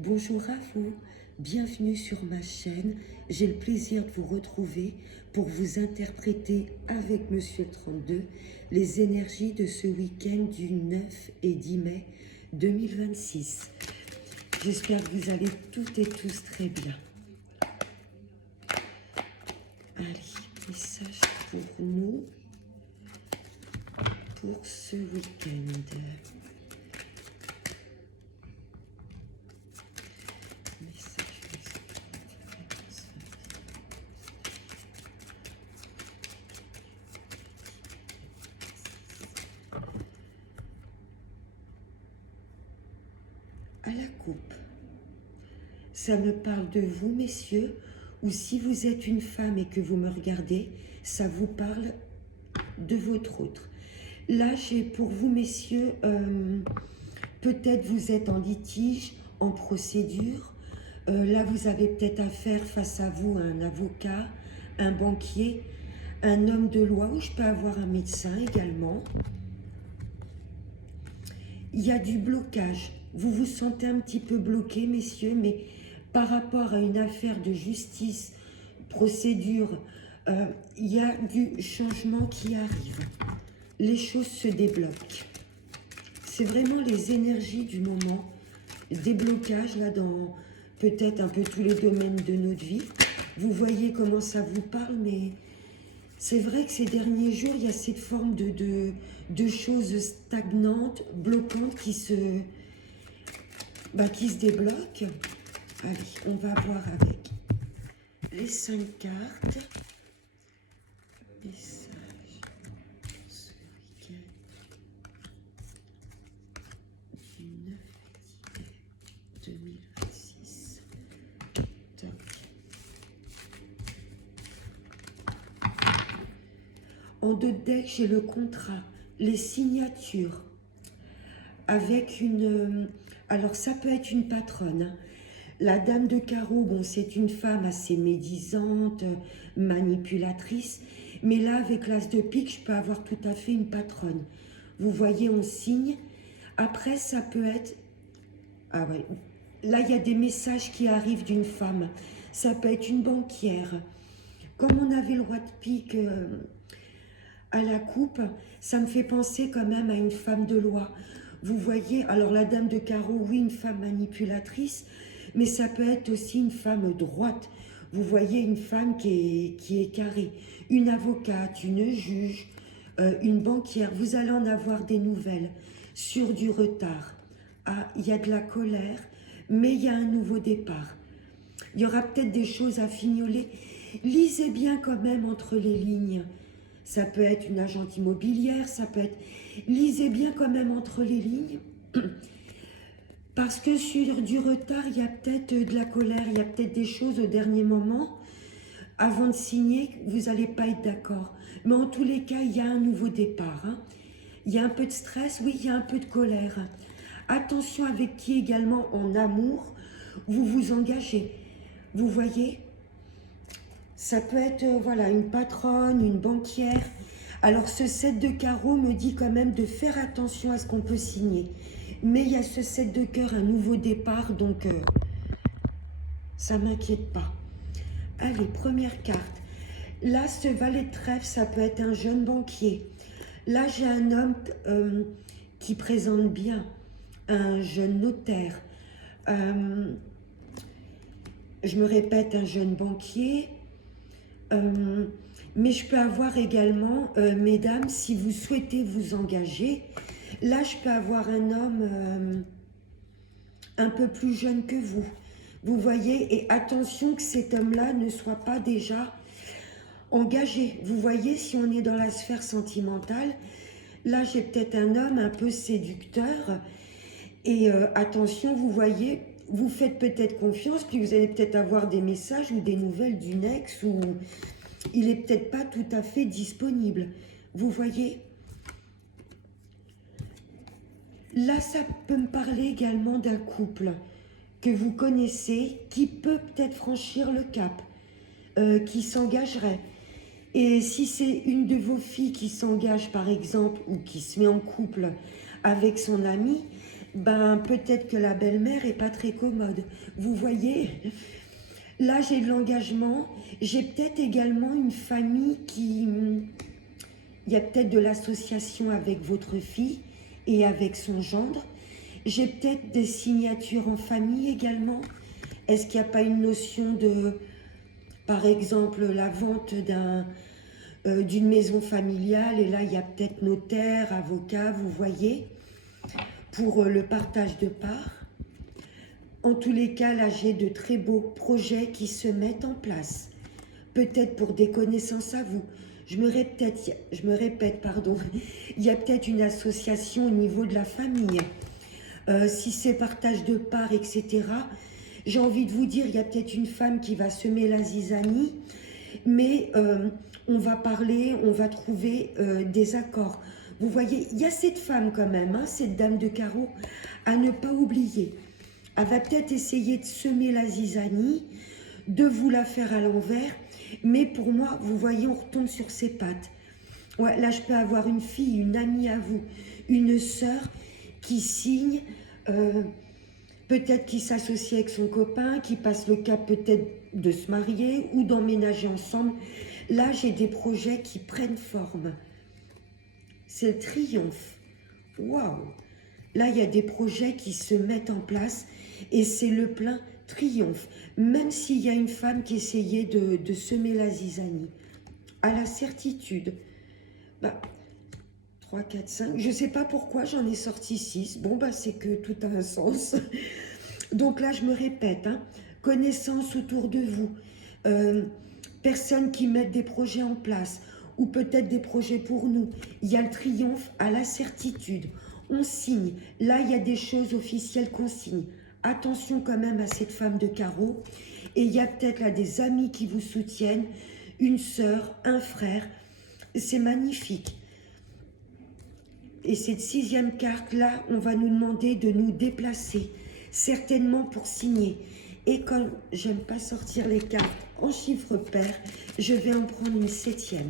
Bonjour à vous, bienvenue sur ma chaîne. J'ai le plaisir de vous retrouver pour vous interpréter avec Monsieur 32 les énergies de ce week-end du 9 et 10 mai 2026. J'espère que vous allez toutes et tous très bien. Allez, message pour nous pour ce week-end. À la coupe, ça me parle de vous, messieurs, ou si vous êtes une femme et que vous me regardez, ça vous parle de votre autre. Là, j'ai pour vous, messieurs, peut-être vous êtes en litige, en procédure. Là, vous avez peut-être affaire face à vous à un avocat, un banquier, un homme de loi, ou je peux avoir un médecin également. Il y a du blocage. Vous vous sentez un petit peu bloqué, messieurs, mais par rapport à une affaire de justice, procédure, il y a du changement qui arrive. Les choses se débloquent. C'est vraiment les énergies du moment, des blocages là dans peut-être un peu tous les domaines de notre vie. Vous voyez comment ça vous parle, mais c'est vrai que ces derniers jours, il y a cette forme de choses stagnantes, bloquantes qui se débloquent. Allez, on va voir avec les 5 cartes. Message ce week-end du 9 mai 2026. Toc. En deux decks, j'ai le contrat, les signatures, avec une... alors, ça peut être une patronne. Hein. La dame de carreau, bon, c'est une femme assez médisante, manipulatrice. Mais là, avec l'as de pique, je peux avoir tout à fait une patronne. Vous voyez, on signe. Après, ça peut être... Ah ouais. Là, il y a des messages qui arrivent d'une femme. Ça peut être une banquière. Comme on avait le roi de pique... à la coupe, ça me fait penser quand même à une femme de loi. Vous voyez, alors la dame de carreau, oui, une femme manipulatrice, mais ça peut être aussi une femme droite. Vous voyez, une femme qui est carrée, une avocate, une juge, une banquière. Vous allez en avoir des nouvelles sur du retard. Ah, il y a de la colère, mais il y a un nouveau départ. Il y aura peut-être des choses à fignoler. Lisez bien quand même entre les lignes. Ça peut être une agente immobilière, ça peut être... Lisez bien quand même entre les lignes. Parce que sur du retard, il y a peut-être de la colère, il y a peut-être des choses au dernier moment. Avant de signer, vous n'allez pas être d'accord. Mais en tous les cas, il y a un nouveau départ. Hein. Il y a un peu de stress, oui, il y a un peu de colère. Attention avec qui également en amour vous vous engagez. Vous voyez ? Ça peut être, voilà, une patronne, une banquière. Alors, ce 7 de carreau me dit quand même de faire attention à ce qu'on peut signer. Mais il y a ce 7 de cœur, un nouveau départ, donc ça ne m'inquiète pas. Allez, première carte. Là, ce valet de trèfle, ça peut être un jeune banquier. Là, j'ai un homme qui présente bien, un jeune notaire. Je me répète, un jeune banquier. Mais je peux avoir également, mesdames, si vous souhaitez vous engager, là je peux avoir un homme un peu plus jeune que vous. Vous voyez, et attention que cet homme-là ne soit pas déjà engagé. Vous voyez, si on est dans la sphère sentimentale, là j'ai peut-être un homme un peu séducteur. Et attention, vous voyez, vous faites peut-être confiance, puis vous allez peut-être avoir des messages ou des nouvelles d'une ex ou il n'est peut-être pas tout à fait disponible. Vous voyez? Là, ça peut me parler également d'un couple que vous connaissez qui peut peut-être franchir le cap, qui s'engagerait. Et si c'est une de vos filles qui s'engage, par exemple, ou qui se met en couple avec son ami, ben peut-être que la belle-mère est pas très commode. Vous voyez, là j'ai de l'engagement, j'ai peut-être également une famille qui... Il y a peut-être de l'association avec votre fille et avec son gendre. J'ai peut-être des signatures en famille également. Est-ce qu'il n'y a pas une notion de, par exemple, la vente d'une maison familiale, et là il y a peut-être notaire, avocat, vous voyez, pour le partage de parts. En tous les cas, là j'ai de très beaux projets qui se mettent en place. Peut-être pour des connaissances à vous. Je me répète, pardon. Il y a peut-être une association au niveau de la famille. Si c'est partage de parts, etc. J'ai envie de vous dire, il y a peut-être une femme qui va semer la zizanie, mais on va parler, on va trouver des accords. Vous voyez, il y a cette femme quand même, hein, cette dame de carreau, à ne pas oublier. Elle va peut-être essayer de semer la zizanie, de vous la faire à l'envers, mais pour moi, vous voyez, on retombe sur ses pattes. Ouais, là, je peux avoir une fille, une amie à vous, une sœur qui signe, peut-être qui s'associe avec son copain, qui passe le cap peut-être de se marier ou d'emménager ensemble. Là, j'ai des projets qui prennent forme. C'est le triomphe. Waouh! Là, il y a des projets qui se mettent en place et c'est le plein triomphe. Même s'il y a une femme qui essayait de semer la zizanie. À la certitude. Bah, 3, 4, 5. Je ne sais pas pourquoi j'en ai sorti 6. Bon, bah, c'est que tout a un sens. Donc là, je me répète, hein, connaissances autour de vous, personnes qui mettent des projets en place, ou peut-être des projets pour nous. Il y a le triomphe à la certitude. On signe. Là, il y a des choses officielles qu'on signe. Attention quand même à cette femme de carreau. Et il y a peut-être là des amis qui vous soutiennent, une sœur, un frère. C'est magnifique. Et cette 6e carte-là, on va nous demander de nous déplacer, certainement pour signer. Et comme j'aime pas sortir les cartes en chiffres pairs, je vais en prendre une 7e.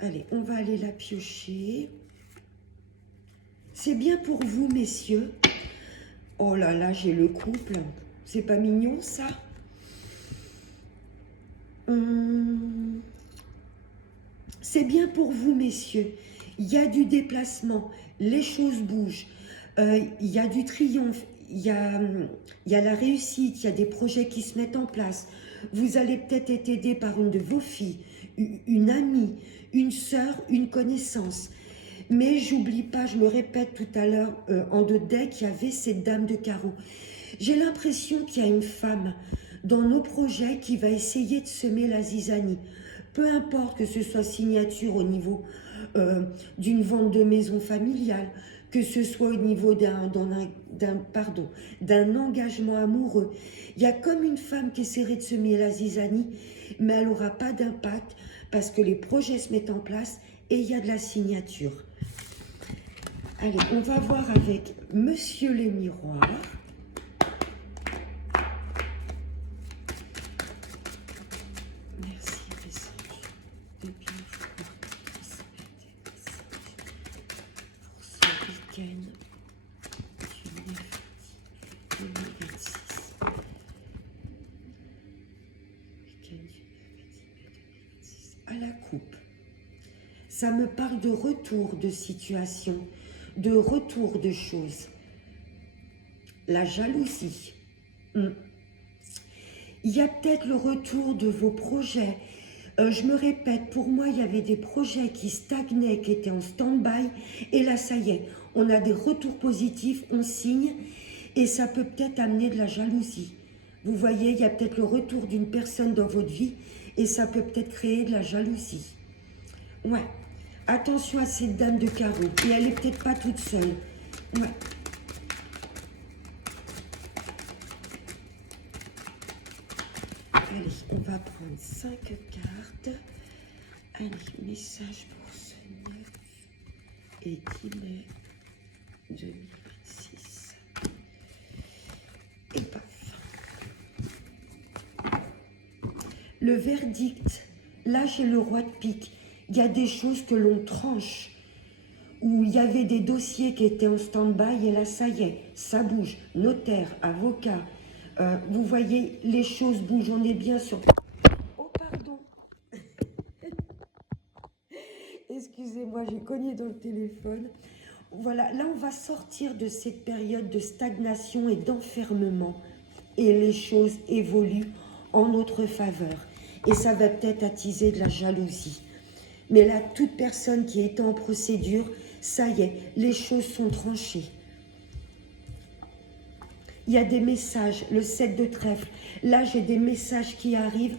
Allez, on va aller la piocher. C'est bien pour vous, messieurs. Oh là là, j'ai le couple. C'est pas mignon, ça? C'est bien pour vous, messieurs. Il y a du déplacement, les choses bougent, il y a du triomphe, il y a la réussite, il y a des projets qui se mettent en place. Vous allez peut-être être aidé par une de vos filles, une amie, une sœur, une connaissance. Mais j'oublie pas, je me répète tout à l'heure, en deux decks, il y avait cette dame de carreau. J'ai l'impression qu'il y a une femme dans nos projets qui va essayer de semer la zizanie. Peu importe que ce soit signature au niveau d'une vente de maison familiale, que ce soit au niveau d'un engagement amoureux. Il y a comme une femme qui essaierait de semer la zizanie, mais elle n'aura pas d'impact parce que les projets se mettent en place et il y a de la signature. Allez, on va voir avec Monsieur les Miroirs. Merci, message de bienvenue qui se mettent pour ce week-end du 9 2026. Week-end du 9 2026. À la coupe. Ça me parle de retour de situation, de retour de choses. La jalousie. Il y a peut-être le retour de vos projets. Je me répète, pour moi, il y avait des projets qui stagnaient, qui étaient en stand-by. Et là, ça y est, on a des retours positifs, on signe. Et ça peut peut-être amener de la jalousie. Vous voyez, il y a peut-être le retour d'une personne dans votre vie. Et ça peut peut-être créer de la jalousie. Ouais. Attention à cette dame de carreau. Et elle n'est peut-être pas toute seule. Ouais. Allez, on va prendre 5 cartes. Allez, message pour ce 9 et 10 mai 2026. Et paf. Le verdict. Là, j'ai le roi de pique. Il y a des choses que l'on tranche. où il y avait des dossiers qui étaient en stand-by et là, ça y est, ça bouge. Notaire, avocat, vous voyez, les choses bougent, on est bien sur... Oh, pardon. Excusez-moi, j'ai cogné dans le téléphone. Voilà, là, on va sortir de cette période de stagnation et d'enfermement. Et les choses évoluent en notre faveur. Et ça va peut-être attiser de la jalousie. Mais là, toute personne qui est en procédure, ça y est, les choses sont tranchées. Il y a des messages, le 7 de trèfle. Là, j'ai des messages qui arrivent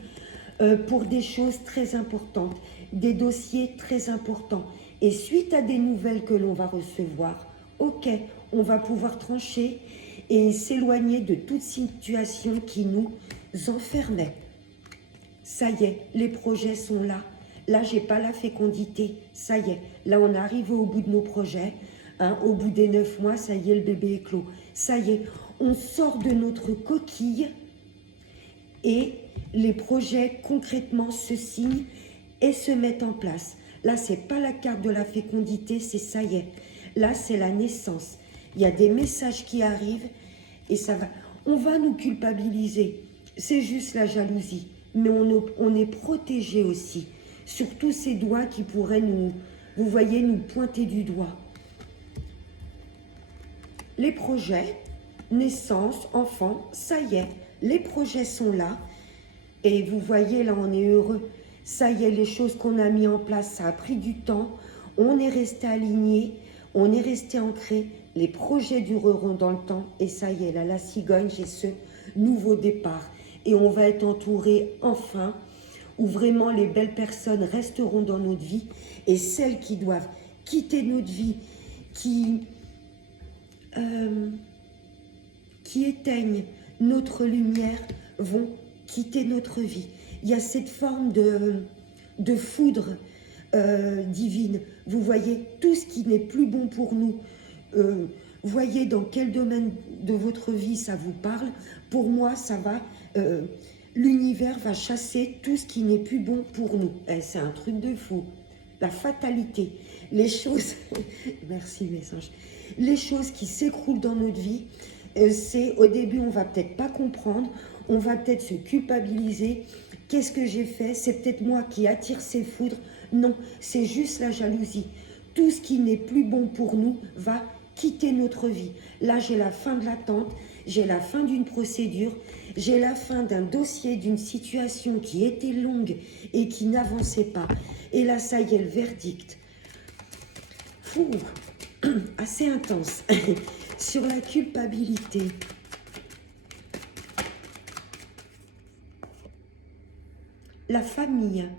pour des choses très importantes, des dossiers très importants. Et suite à des nouvelles que l'on va recevoir, ok, on va pouvoir trancher et s'éloigner de toute situation qui nous enfermait. Ça y est, les projets sont là. Là, j'ai pas la fécondité. Ça y est, là, on arrive au bout de nos projets. Hein, au bout des 9 mois, ça y est, le bébé est clos. Ça y est, on sort de notre coquille et les projets concrètement se signent et se mettent en place. Là, c'est pas la carte de la fécondité, c'est ça y est. Là, c'est la naissance. Il y a des messages qui arrivent et ça va. On va nous culpabiliser. C'est juste la jalousie. Mais on est protégé aussi. Sur tous ces doigts qui pourraient nous, vous voyez, nous pointer du doigt. Les projets, naissance, enfant, ça y est, les projets sont là. Et vous voyez, là, on est heureux. Ça y est, les choses qu'on a mis en place, ça a pris du temps. On est resté aligné, on est resté ancré. Les projets dureront dans le temps. Et ça y est, là, la cigogne, j'ai ce nouveau départ. Et on va être entouré enfin, où vraiment les belles personnes resteront dans notre vie. Et celles qui doivent quitter notre vie, qui éteignent notre lumière, vont quitter notre vie. Il y a cette forme de foudre divine. Vous voyez, tout ce qui n'est plus bon pour nous, voyez dans quel domaine de votre vie ça vous parle. Pour moi, ça va, l'univers va chasser tout ce qui n'est plus bon pour nous. C'est un truc de fou. La fatalité, les choses, merci mes anges, les choses qui s'écroulent dans notre vie, c'est au début, on va peut-être pas comprendre, on va peut-être se culpabiliser. Qu'est-ce que j'ai fait? C'est peut-être moi qui attire ces foudres. Non, c'est juste la jalousie. Tout ce qui n'est plus bon pour nous va quitter notre vie. Là, j'ai la fin de l'attente, j'ai la fin d'une procédure, j'ai la fin d'un dossier, d'une situation qui était longue et qui n'avançait pas. Et là, ça y est, le verdict. Fou, assez intense. Sur la culpabilité. La famille.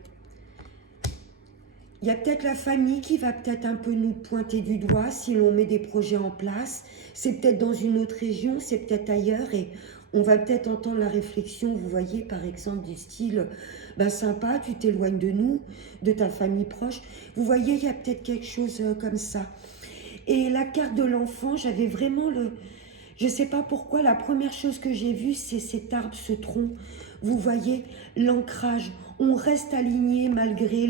Il y a peut-être la famille qui va peut-être un peu nous pointer du doigt si l'on met des projets en place. C'est peut-être dans une autre région, c'est peut-être ailleurs et on va peut-être entendre la réflexion, vous voyez, par exemple, du style « ben sympa, tu t'éloignes de nous, de ta famille proche ». Vous voyez, il y a peut-être quelque chose comme ça. Et la carte de l'enfant, j'avais vraiment le... Je ne sais pas pourquoi, la première chose que j'ai vue, c'est cet arbre, ce tronc. Vous voyez, l'ancrage. On reste aligné malgré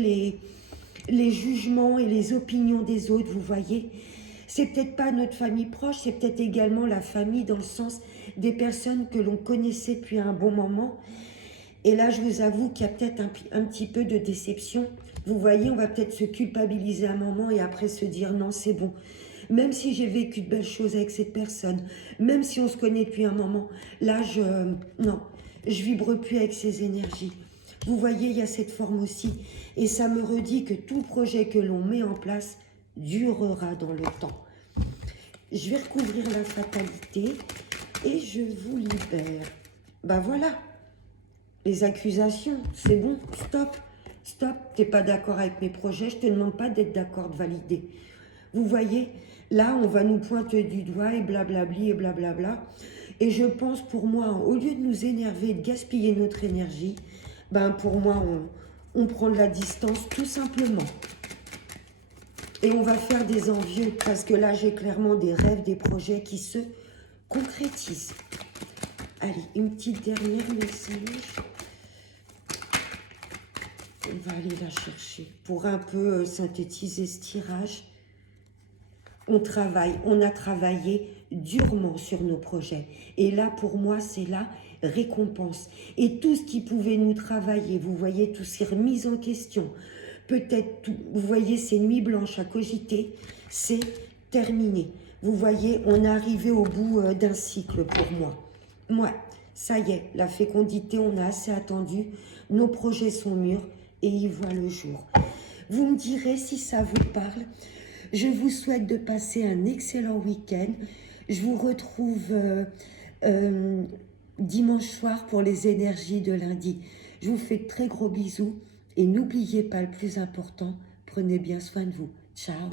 les jugements et les opinions des autres, vous voyez. C'est peut-être pas notre famille proche, c'est peut-être également la famille dans le sens des personnes que l'on connaissait depuis un bon moment. Et là, je vous avoue qu'il y a peut-être un petit peu de déception. Vous voyez, on va peut-être se culpabiliser un moment et après se dire non, c'est bon. Même si j'ai vécu de belles choses avec cette personne, même si on se connaît depuis un moment, là, non, je vibre plus avec ces énergies. Vous voyez, il y a cette forme aussi. Et ça me redit que tout projet que l'on met en place durera dans le temps. Je vais recouvrir la fatalité et je vous libère. Ben voilà, les accusations, c'est bon, stop, stop. T'es pas d'accord avec mes projets, je te demande pas d'être d'accord, de valider. Vous voyez, là, on va nous pointer du doigt et blablabli et blablabla. Et je pense, pour moi, au lieu de nous énerver, de gaspiller notre énergie, ben pour moi, on prend de la distance tout simplement. Et on va faire des envieux, parce que là, j'ai clairement des rêves, des projets qui se concrétisent. Allez, une petite dernière message. On va aller la chercher pour un peu synthétiser ce tirage. on a travaillé durement sur nos projets. Et là, pour moi, c'est la récompense. Et tout ce qui pouvait nous travailler, vous voyez, toutes ces remises en question, peut-être, vous voyez, ces nuits blanches à cogiter, c'est terminé. Vous voyez, on est arrivé au bout d'un cycle pour moi. Moi, ça y est, la fécondité, on a assez attendu, nos projets sont mûrs et ils voient le jour. Vous me direz si ça vous parle. Je vous souhaite de passer un excellent week-end. Je vous retrouve dimanche soir pour les énergies de lundi. Je vous fais de très gros bisous et n'oubliez pas le plus important, prenez bien soin de vous. Ciao.